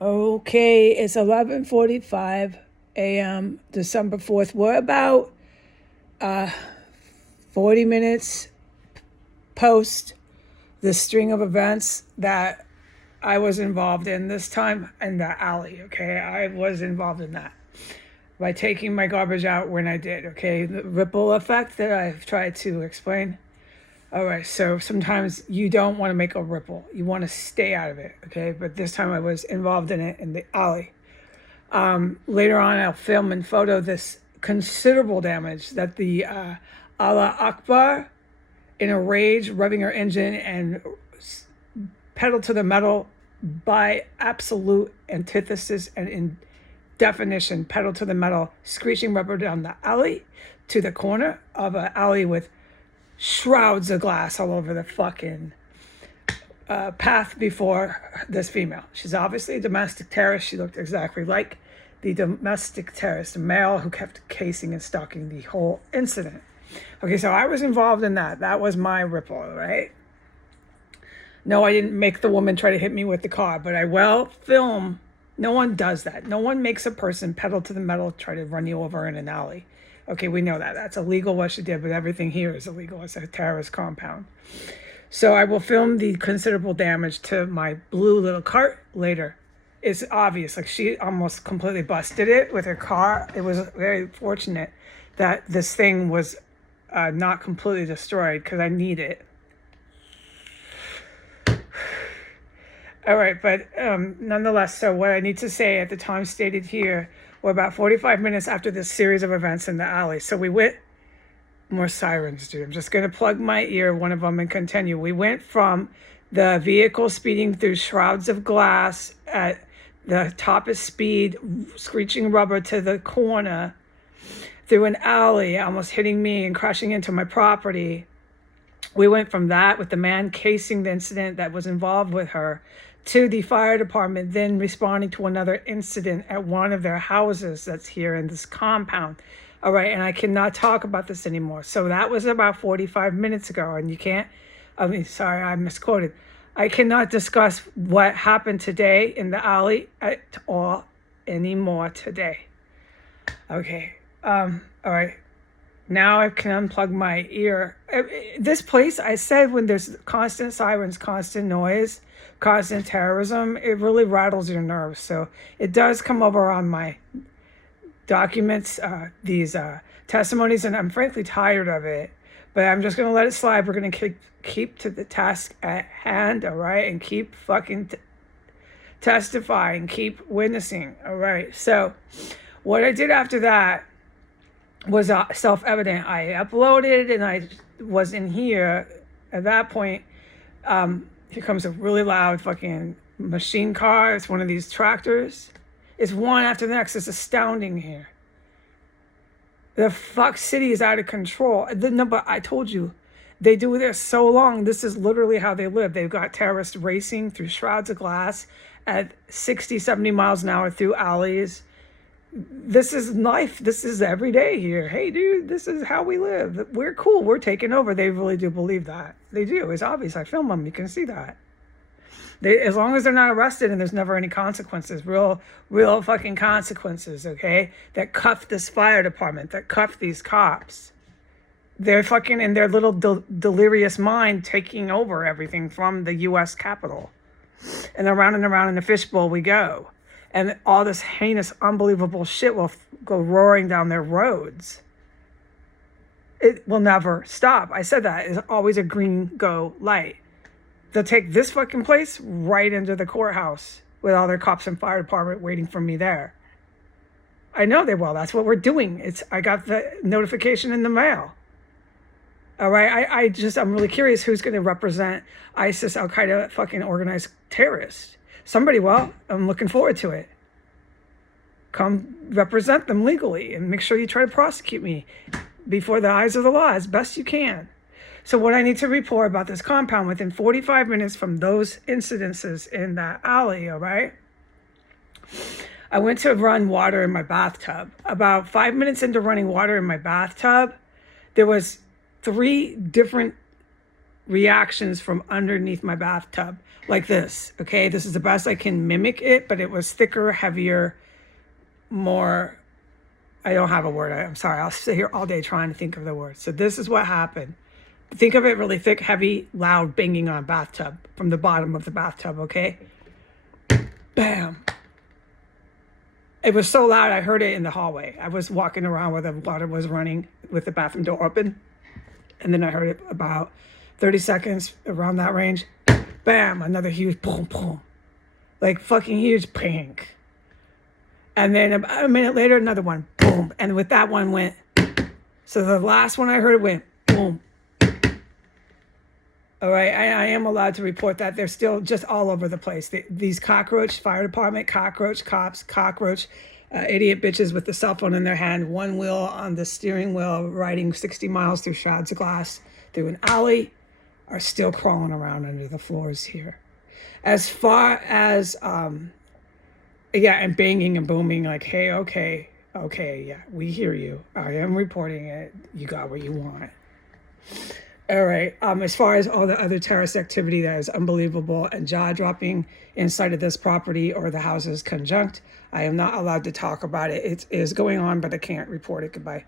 Okay, it's 11:45 a.m. December 4th. We're about 40 minutes post the string of events that I was involved in this time in the alley. Okay, I was involved in that by taking my garbage out when I did. Okay, the ripple effect that I've tried to explain. All right, so sometimes you don't want to make a ripple, you want to stay out of it. Okay, but this time I was involved in it in the alley. Later on, I'll film and photo this considerable damage that the Allah Akbar, in a rage, revving her engine and pedal to the metal by absolute antithesis and in definition, pedal to the metal, screeching rubber down the alley to the corner of an alley with shrouds of glass all over the fucking path before this female. She's obviously a domestic terrorist. She looked exactly like the domestic terrorist, a male who kept casing and stalking the whole incident. Okay, so I was involved in that. That was my ripple, right? No, I didn't make the woman try to hit me with the car, but I will film. No one does that. No one makes a person pedal to the metal, try to run you over in an alley. Okay, we know that. That's illegal what she did, but everything here is illegal. It's a terrorist compound. So I will film the considerable damage to my blue little cart later. It's obvious, like she almost completely busted it with her car. It was very fortunate that this thing was not completely destroyed because I need it. All right, but nonetheless, so what I need to say at the time stated here, we're about 45 minutes after this series of events in the alley. So we went, more sirens, dude. I'm just going to plug my ear, one of them, and continue. We went from the vehicle speeding through shrouds of glass at the top of speed, screeching rubber to the corner, through an alley, almost hitting me and crashing into my property. We went from that with the man casing the incident that was involved with her to the fire department, then responding to another incident at one of their houses that's here in this compound. All right, and I cannot talk about this anymore. So that was about 45 minutes ago, and you can't, sorry, I misquoted. I cannot discuss what happened today in the alley at all anymore today. Okay, all right. Now I can unplug my ear. This place, I said, when there's constant sirens, constant noise, constant terrorism, it really rattles your nerves. So it does come over on my documents, these testimonies, and I'm frankly tired of it. But I'm just going to let it slide. We're going to keep to the task at hand, all right? And keep fucking testifying, keep witnessing, all right? So what I did after that was self-evident. I uploaded and I was in here. At that point, here comes a really loud fucking machine car. It's one of these tractors. It's one after the next. It's astounding here. The fuck city is out of control. No, but I told you, they do this so long. This is literally how they live. They've got terrorists racing through shrouds of glass at 60, 70 miles an hour through alleys. This is life. This is every day here. Hey, dude, this is how we live. We're cool. We're taking over. They really do believe that. They do. It's obvious. I film them. You can see that. As long as they're not arrested and there's never any consequences, real fucking consequences, okay, that cuff this fire department, that cuff these cops. They're fucking in their little delirious mind taking over everything from the U.S. Capitol. And around in the fishbowl we go. And all this heinous, unbelievable shit will go roaring down their roads. It will never stop. I said that. It's always a green go light. They'll take this fucking place right into the courthouse with all their cops and fire department waiting for me there. I know they will. That's what we're doing. I got the notification in the mail. All right. I'm really curious who's going to represent ISIS, Al Qaeda, fucking organized terrorists. Somebody will. I'm looking forward to it. Come represent them legally and make sure you try to prosecute me before the eyes of the law as best you can. So what I need to report about this compound within 45 minutes from those incidences in that alley, all right? I went to run water in my bathtub. About 5 minutes into running water in my bathtub, there was 3 different reactions from underneath my bathtub, like this. Okay, this is the best I can mimic it, but it was thicker, heavier, more. I don't have a word. I'm sorry. I'll sit here all day trying to think of the word. So this is what happened. Think of it really thick, heavy, loud banging on bathtub from the bottom of the bathtub. Okay, bam. It was so loud I heard it in the hallway. I was walking around where the water was running with the bathroom door open. And then I heard it about 30 seconds around that range. Bam, another huge boom, boom. Like fucking huge pink. And then about a minute later, another one, boom. And with that one went. So the last one I heard went boom. All right, I am allowed to report that. They're still just all over the place. These cockroach, fire department, cockroach, cops, cockroach, idiot bitches with the cell phone in their hand, one wheel on the steering wheel, riding 60 miles through shards of glass through an alley, are still crawling around under the floors here. As far as, yeah, and banging and booming, like, hey, okay, yeah, we hear you. I am reporting it. You got what you want. All right. As far as all the other terrorist activity that is unbelievable and jaw-dropping inside of this property or the houses conjunct, I am not allowed to talk about it. It is going on, but I can't report it. Goodbye.